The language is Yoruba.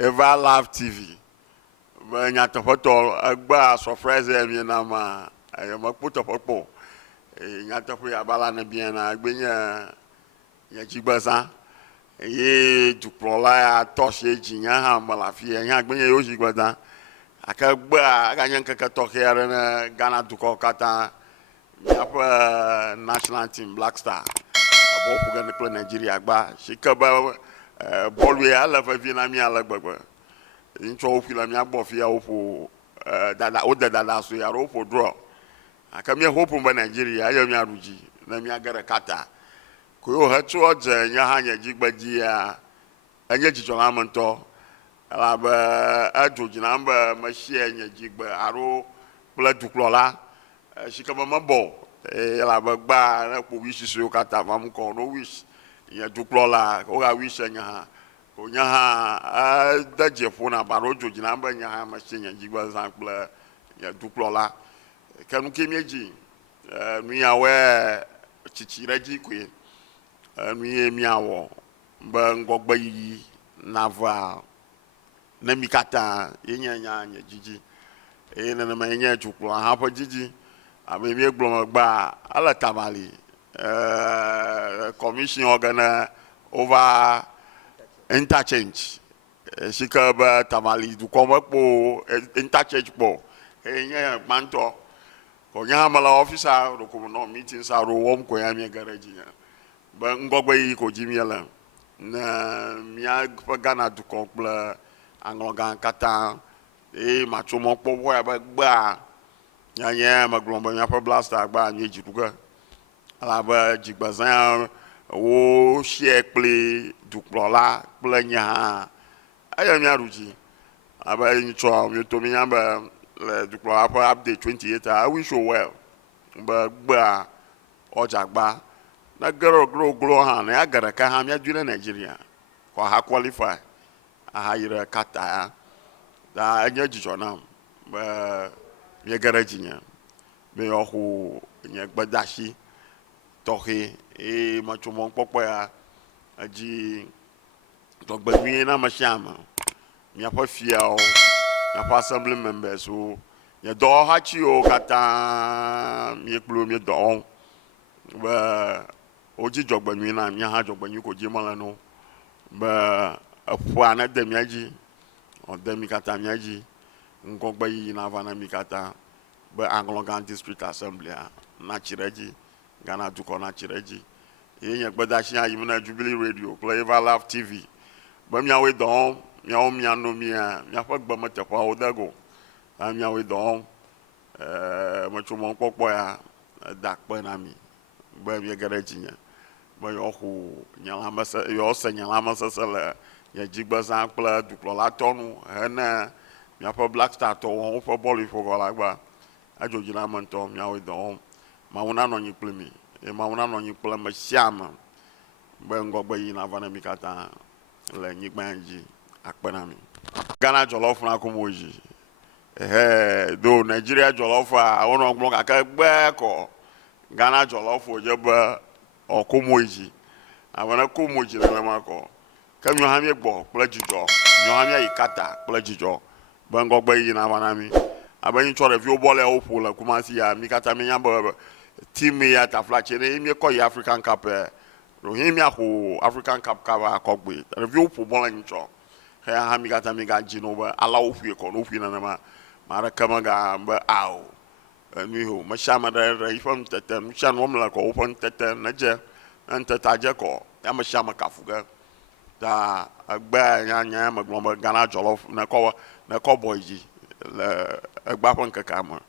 Everlove TV. But you to put a bar surprise me na ma. I am a put up a po. You to put a balana biana. Ya jibaza. Ye to prola tosh ye jinya malafia. Ya gbenye yoji gwada. Akagba aganyanka katokere na Ghana to Kolkata. Ya national team Black Star. Abo pugani play Nigeria agba. Shikaba bolwe ala fa Vietnam ala gbagba. Incho fila mi agbo fi opo dada o dada so ya opo draw. Akamia hope mba Nigeria ayo mi aruji na mi agara kata. Ko yo hatu oje nya hanya jigbaji ya anya jicho amanto. Ala ba ajoji na mba machine nya jigba aro pla duklola. Shikama mabo ala ba gba na po wish so kata mam ko no wish. Ya duklola o ga wish nya Onyaha daje fona barojo jinamba nyaha machine jigba zankla ya duplola kanu kemieji nuya we chichiraji kwe nuye miawo mba ngogba yi nava na mikata yenya nya jiji na na manya duplola hapo jiji abemi egblo gba ala tamali commission organ over interchange shikaba tamali du koma po interchange po enya manto ko nyamala officer ro ko no meeting sa ro wom ko ya mi garage ya ba ngogba yi ko jimiela na mia pa Ghana du kompla Anloga kata ma chomo po bo ya ba gba nya ma glomba nya pa blaster gba nya jiruga ala ba jigbazan o share play duklola planya aya mi aruji aba yin cho mi to mi amba le duklola for update 28 I wish you well ba ojagba na gro ha na agara ka ha mi adwire Nigeria ko ha qualify aha yire kata da anya jijo na ba mi garage nya me ohu nya gbadashi tohe machumo popo ya aji dogba na mashama mi afa fiao na fa assembly members so ya do hachi o kata mi ekplo mi do ba oji dogba na mi ha dogba ko je mala no ba afu ana de mi aji o de mi kata mi aji ngogba yi na va na mi kata ba Anloga district assembly na chireji Ghana to Kona chireji yenya gbadashi ayi na Jubilee radio play Everlove TV ba mi awe don mi o mi anu mi afa gba mate kwa odago mi awe don mo chumo popo ya dakpe na mi ba mi garage nya ba yo hu nyala masa yo se nyala masa sala ya jigba san pla duplola tonu na mi afa Black Star to won for ball for gola gba ajoji na manto mi awe don ma una no nyi plemi ma una no nyi plema siama ba ngogba yi na vana mikata le nyi gbanji akpana mi Ghana jollof na komoji do Nigeria jollof a won ogbo ka gbe ko Ghana jollof ojeba okomoji avana komoji le mako kam yo ha mi gbo plejijo yo ha mi ikata plejijo ba ngogba yi na vana mi abayin chore vi obole ofu la kumasi ya mikata mi nyamba team ya taflache ne mi ko ya African Cup rohimia ho African Cup ka akogbe review football ncho ha mikata mi ga jino ba ala ofu ko no ofu na ma mara kama ga ba aw mi ho mashama da ifam tete mshan womla ko ofon tete na je ntata je ko ya mashama kafuga da agba nya ma glomba Ghana jollof na ko boyji le agba pon kaka ma